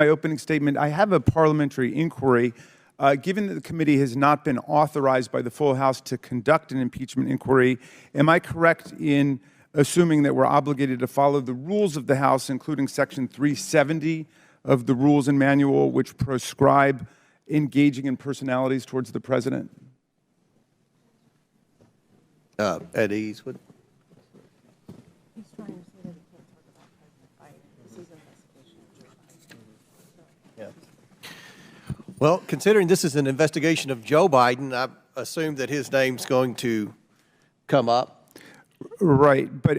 My opening statement, I have a parliamentary inquiry. Given that the committee has not been authorized by the full House to conduct an impeachment inquiry, am I correct in assuming that we're obligated to follow the rules of the House, including Section 370 of the Rules and Manual, which prescribe engaging in personalities towards the president? At ease. He's trying to say that he can't talk about President Biden. This is an investigation of Joe Biden. Yeah. Well, considering this is an investigation of Joe Biden, I assume that his name's going to come up. Right, but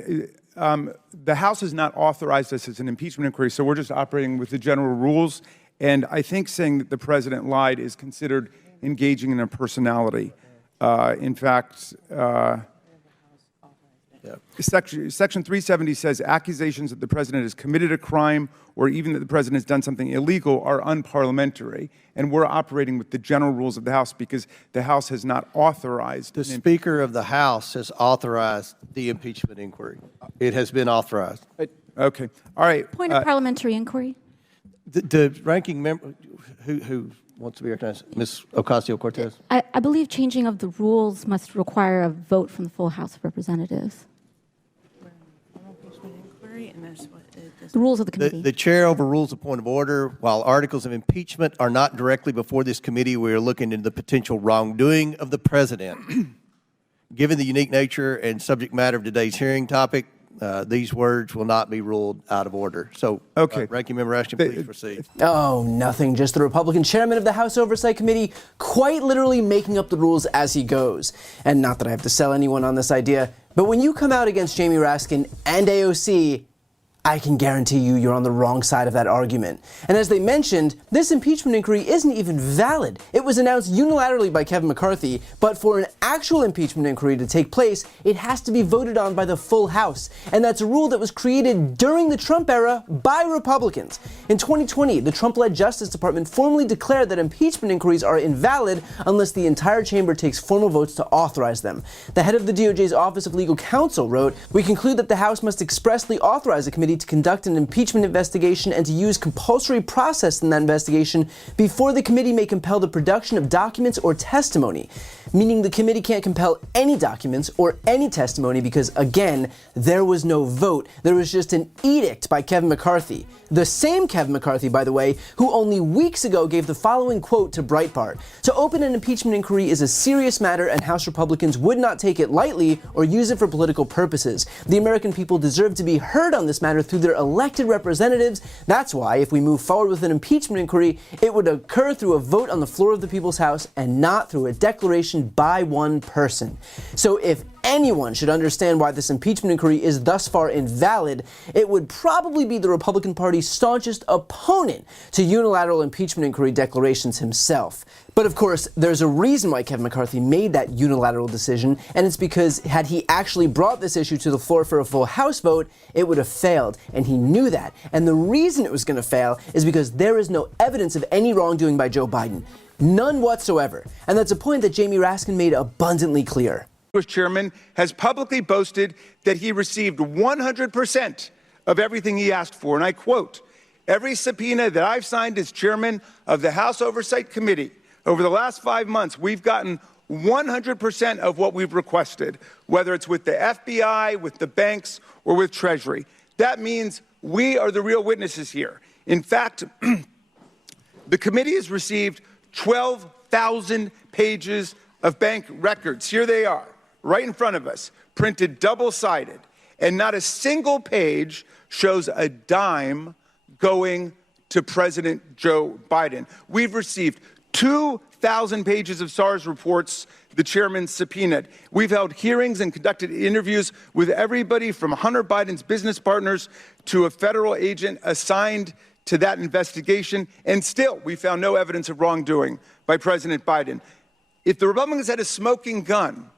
the House has not authorized this as an impeachment inquiry, so we're just operating with the general rules. And I think saying that the president lied is considered engaging in a personality. In fact, Section 370 says accusations that the president has committed a crime or even that the president has done something illegal are unparliamentary. And we're operating with the general rules of the House because the House has not authorized. The Speaker of the House has authorized the impeachment inquiry. It has been authorized. Okay. All right. Point of parliamentary inquiry. The ranking member who wants to be recognized, Ms. Ocasio-Cortez. I believe changing of the rules must require a vote from the full House of Representatives. The rules of the committee. The chair overrules a point of order. While articles of impeachment are not directly before this committee, we are looking into the potential wrongdoing of the president. Given the unique nature and subject matter of today's hearing topic, these words will not be ruled out of order. So, okay. Ranking Member Raskin, please proceed. Oh, nothing. Just the Republican chairman of the House Oversight Committee quite literally making up the rules as he goes. And not that I have to sell anyone on this idea, but when you come out against Jamie Raskin and AOC, I can guarantee you're on the wrong side of that argument. And as they mentioned, this impeachment inquiry isn't even valid. It was announced unilaterally by Kevin McCarthy, but for an actual impeachment inquiry to take place, it has to be voted on by the full House. And that's a rule that was created during the Trump era by Republicans. In 2020, the Trump-led Justice Department formally declared that impeachment inquiries are invalid unless the entire chamber takes formal votes to authorize them. The head of the DOJ's Office of Legal Counsel wrote, "We conclude that the House must expressly authorize a committee to conduct an impeachment investigation and to use compulsory process in that investigation before the committee may compel the production of documents or testimony," meaning the committee can't compel any documents or any testimony because, again, there was no vote. There was just an edict by Kevin McCarthy. The same Kevin McCarthy, by the way, who only weeks ago gave the following quote to Breitbart: "To open an impeachment inquiry is a serious matter and House Republicans would not take it lightly or use it for political purposes. The American people deserve to be heard on this matter through their elected representatives. That's why, if we move forward with an impeachment inquiry, it would occur through a vote on the floor of the People's House and not through a declaration by one person." So if anyone should understand why this impeachment inquiry is thus far invalid, it would probably be the Republican Party's staunchest opponent to unilateral impeachment inquiry declarations himself. But of course, there's a reason why Kevin McCarthy made that unilateral decision, and it's because had he actually brought this issue to the floor for a full House vote, it would have failed, and he knew that. And the reason it was going to fail is because there is no evidence of any wrongdoing by Joe Biden. None whatsoever. And that's a point that Jamie Raskin made abundantly clear. Chairman has publicly boasted that he received 100% of everything he asked for. And I quote, "Every subpoena that I've signed as chairman of the House Oversight Committee over the last 5 months, we've gotten 100% of what we've requested, whether it's with the FBI, with the banks, or with Treasury." That means we are the real witnesses here. In fact, the committee has received 12,000 pages of bank records. Here they are, right in front of us, printed double-sided. And not a single page shows a dime going to President Joe Biden. We've received 2,000 pages of SARS reports the chairman subpoenaed. We've held hearings and conducted interviews with everybody from Hunter Biden's business partners to a federal agent assigned to that investigation, and still we found no evidence of wrongdoing by President Biden. If the Republicans had a smoking gun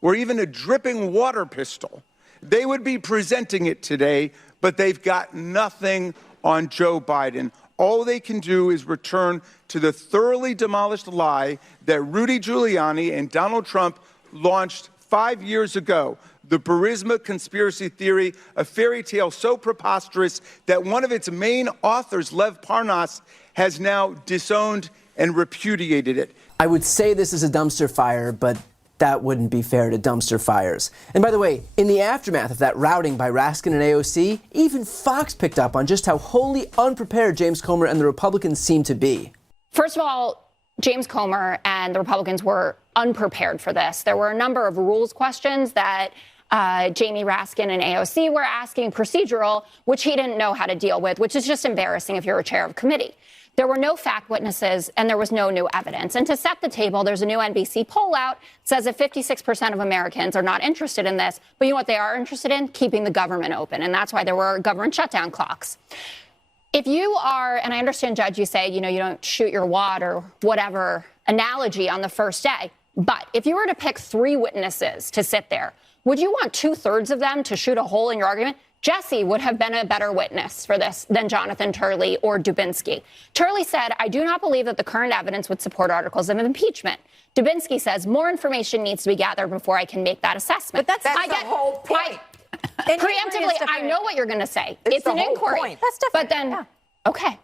or even a dripping water pistol, they would be presenting it today, but they've got nothing on Joe Biden. All they can do is return to the thoroughly demolished lie that Rudy Giuliani and Donald Trump launched 5 years ago the Burisma conspiracy theory, a fairy tale so preposterous that one of its main authors, Lev Parnas, has now disowned and repudiated it. I would say this is a dumpster fire, but that wouldn't be fair to dumpster fires. And by the way, in the aftermath of that routing by Raskin and AOC, even Fox picked up on just how wholly unprepared James Comer and the Republicans seem to be. First of all, James Comer and the Republicans were unprepared for this. There were a number of rules questions that Jamie Raskin and AOC were asking, procedural, which he didn't know how to deal with, which is just embarrassing if you're a chair of committee. There were no fact witnesses and there was no new evidence. And to set the table, there's a new NBC poll out that says that 56% of Americans are not interested in this. But you know what they are interested in? Keeping the government open. And that's why there were government shutdown clocks. If you are, and I understand, Judge, you say, you don't shoot your wad or whatever analogy on the first day. But if you were to pick 3 witnesses to sit there, would you want 2/3 of them to shoot a hole in your argument? Jesse would have been a better witness for this than Jonathan Turley or Dubinsky. Turley said, I do not believe that the current evidence would support articles of impeachment. Dubinsky says more information needs to be gathered before I can make that assessment. But that's the whole point. Preemptively, I know what you're going to say. It's an inquiry. Point. That's different. But then, okay.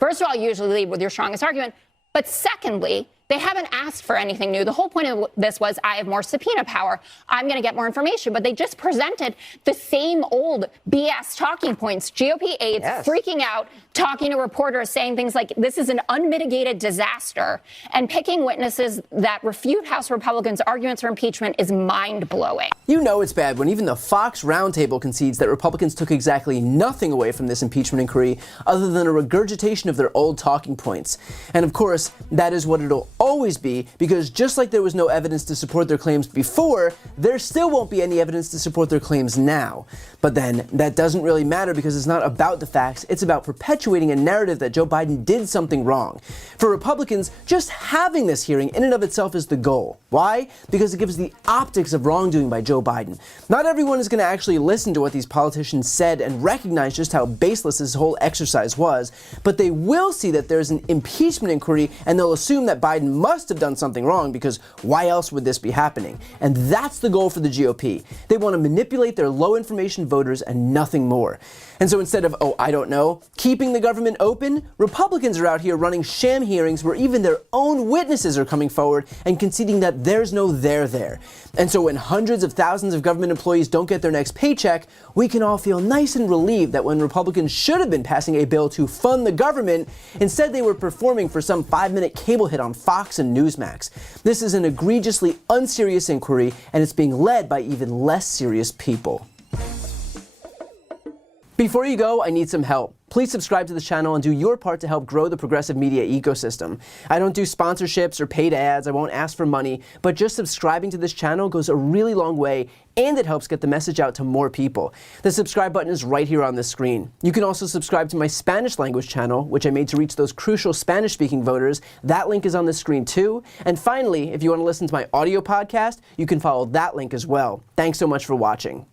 First of all, you usually lead with your strongest argument. But secondly, they haven't asked for anything new. The whole point of this was, I have more subpoena power. I'm going to get more information. But they just presented the same old BS talking points. GOP aides freaking out, talking to reporters, saying things like, this is an unmitigated disaster. And picking witnesses that refute House Republicans' arguments for impeachment is mind-blowing. You know it's bad when even the Fox Roundtable concedes that Republicans took exactly nothing away from this impeachment inquiry other than a regurgitation of their old talking points. And of course, that is what it'll always be, because just like there was no evidence to support their claims before, there still won't be any evidence to support their claims now. But then that doesn't really matter, because it's not about the facts, it's about perpetuating a narrative that Joe Biden did something wrong. For Republicans, just having this hearing in and of itself is the goal. Why? Because it gives the optics of wrongdoing by Joe Biden. Not everyone is going to actually listen to what these politicians said and recognize just how baseless this whole exercise was, but they will see that there's an impeachment inquiry and they'll assume that Biden must have done something wrong, because why else would this be happening? And that's the goal for the GOP. They want to manipulate their low information voters and nothing more. And so instead of, oh, I don't know, keeping the government open, Republicans are out here running sham hearings where even their own witnesses are coming forward and conceding that there's no there there. And so when hundreds of thousands of government employees don't get their next paycheck, we can all feel nice and relieved that when Republicans should have been passing a bill to fund the government, instead they were performing for some 5-minute cable hit on Fox and Newsmax. This is an egregiously unserious inquiry, and it's being led by even less serious people. Before you go, I need some help. Please subscribe to this channel and do your part to help grow the progressive media ecosystem. I don't do sponsorships or paid ads, I won't ask for money, but just subscribing to this channel goes a really long way, and it helps get the message out to more people. The subscribe button is right here on the screen. You can also subscribe to my Spanish language channel, which I made to reach those crucial Spanish-speaking voters. That link is on the screen too. And finally, if you want to listen to my audio podcast, you can follow that link as well. Thanks so much for watching.